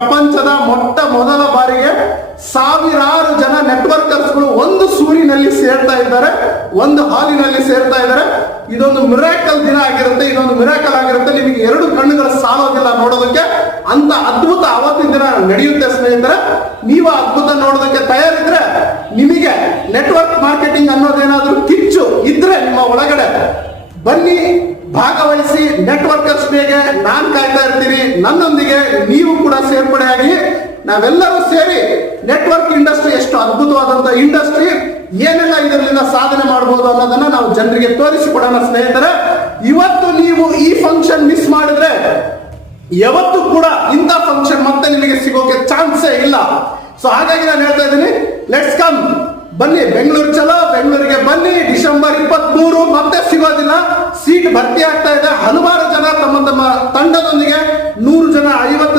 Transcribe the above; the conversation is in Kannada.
ಪ್ರಪಂಚದ ಮೊದಲ ಬಾರಿಗೆ ಸಾವಿರಾರು ಜನ ನೆಟ್ವರ್ಕರ್ಸ್ಗಳು ಒಂದು ಸೂರಿನಲ್ಲಿ ಸೇರ್ತಾ ಇದ್ದಾರೆ, ಒಂದು ಹಾಲಿನಲ್ಲಿ ಸೇರ್ತಾ ಇದ್ದಾರೆ. ಇದೊಂದು ಮಿರಾಕಲ್ ದಿನ ಆಗಿರುತ್ತೆ, ಇದೊಂದು ಮಿರಾಕಲ್ ಆಗಿರುತ್ತೆ. ನಿಮಗೆ ಎರಡು ಕಣ್ಣುಗಳು ಸಾಲೋದಿಲ್ಲ ನೋಡೋದಕ್ಕೆ, ಅಂತ ಅದ್ಭುತ ಅವತ್ತಿನ ದಿನ ನಡೆಯುತ್ತೆ ಸ್ನೇಹಿತರೆ. ನೀವು ಅದ್ಭುತ ನೋಡೋದಕ್ಕೆ ತಯಾರಿದ್ರೆ, ನಿಮಗೆ ನೆಟ್ವರ್ಕ್ ಮಾರ್ಕೆಟಿಂಗ್ ಅನ್ನೋದೇನಾದ್ರೂ ಕಿಚ್ಚು ಇದ್ರೆ ನಿಮ್ಮ ಒಳಗಡೆ ಬನ್ನಿ, ಭಾಗವಹಿಸಿ. ನೆಟ್ವರ್ಕರ್ಸ್ ಡೇಗೆ ನಾನು ಕಾಯ್ತಾ ಇರ್ತೀನಿ. ನನ್ನೊಂದಿಗೆ ನೀವು ಕೂಡ ಸೇರ್ಪಡೆಯಾಗಿ ನಾವೆಲ್ಲರೂ ಸೇರಿ ನೆಟ್ವರ್ಕ್ ಇಂಡಸ್ಟ್ರಿ ಎಷ್ಟು ಅದ್ಭುತವಾದಂತಹ ಇಂಡಸ್ಟ್ರಿ, ಏನೆಲ್ಲ ಇದರಿಂದ ಸಾಧನೆ ಮಾಡಬಹುದು ಅನ್ನೋದನ್ನ ನಾವು ಜನರಿಗೆ ತೋರಿಸಿಕೊಡೋಣ ಸ್ನೇಹಿತರೆ. ಇವತ್ತು ನೀವು ಈ ಫಂಕ್ಷನ್ ಮಿಸ್ ಮಾಡಿದ್ರೆ ಯಾವತ್ತೂ ಕೂಡ ಇಂಥ ಫಂಕ್ಷನ್ ಮತ್ತೆ ನಿಮಗೆ ಸಿಗೋಕೆ ಚಾನ್ಸೇ ಇಲ್ಲ. ಸೊ ಹಾಗಾಗಿ ನಾನು ಹೇಳ್ತಾ ಇದ್ದೀನಿ, ಲೆಟ್ಸ್ ಕಮ್, ಬನ್ನಿ ಬೆಂಗಳೂರು ಚಲೋ, ಬೆಂಗಳೂರಿಗೆ ಬನ್ನಿ. ಡಿಸೆಂಬರ್ 23 ಮತ್ತೆ ಸಿಗೋದಿಲ್ಲ, ಸೀಟ್ ಭರ್ತಿ ಆಗ್ತಾ ಇದೆ. ಹಲವಾರು ಜನ ತಮ್ಮ ತಂಡದೊಂದಿಗೆ 100 ಜನ, 50